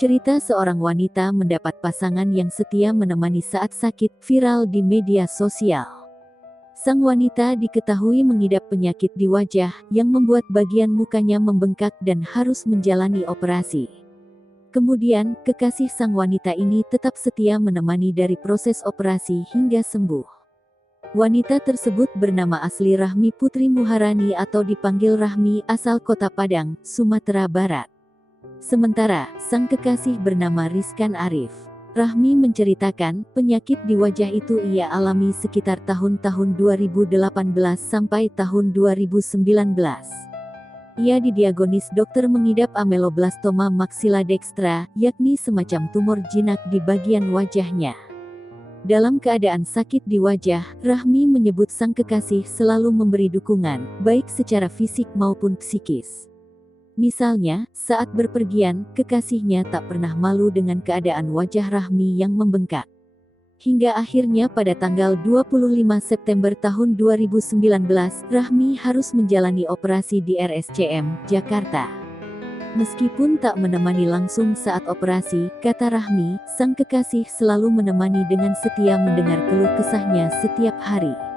Cerita seorang wanita mendapat pasangan yang setia menemani saat sakit viral di media sosial. Sang wanita diketahui mengidap penyakit di wajah yang membuat bagian mukanya membengkak dan harus menjalani operasi. Kemudian, kekasih sang wanita ini tetap setia menemani dari proses operasi hingga sembuh. Wanita tersebut bernama asli Rahmi Putri Muharani atau dipanggil Rahmi, asal Kota Padang, Sumatera Barat. Sementara, sang kekasih bernama Rizkan Arif. Rahmi menceritakan, penyakit di wajah itu ia alami sekitar tahun-tahun 2018 sampai tahun 2019. Ia didiagnosis dokter mengidap ameloblastoma maxilla dextra, yakni semacam tumor jinak di bagian wajahnya. Dalam keadaan sakit di wajah, Rahmi menyebut sang kekasih selalu memberi dukungan, baik secara fisik maupun psikis. Misalnya, saat berpergian, kekasihnya tak pernah malu dengan keadaan wajah Rahmi yang membengkak. Hingga akhirnya pada tanggal 25 September tahun 2019, Rahmi harus menjalani operasi di RSCM, Jakarta. Meskipun tak menemani langsung saat operasi, kata Rahmi, sang kekasih selalu menemani dengan setia mendengar keluh kesahnya setiap hari.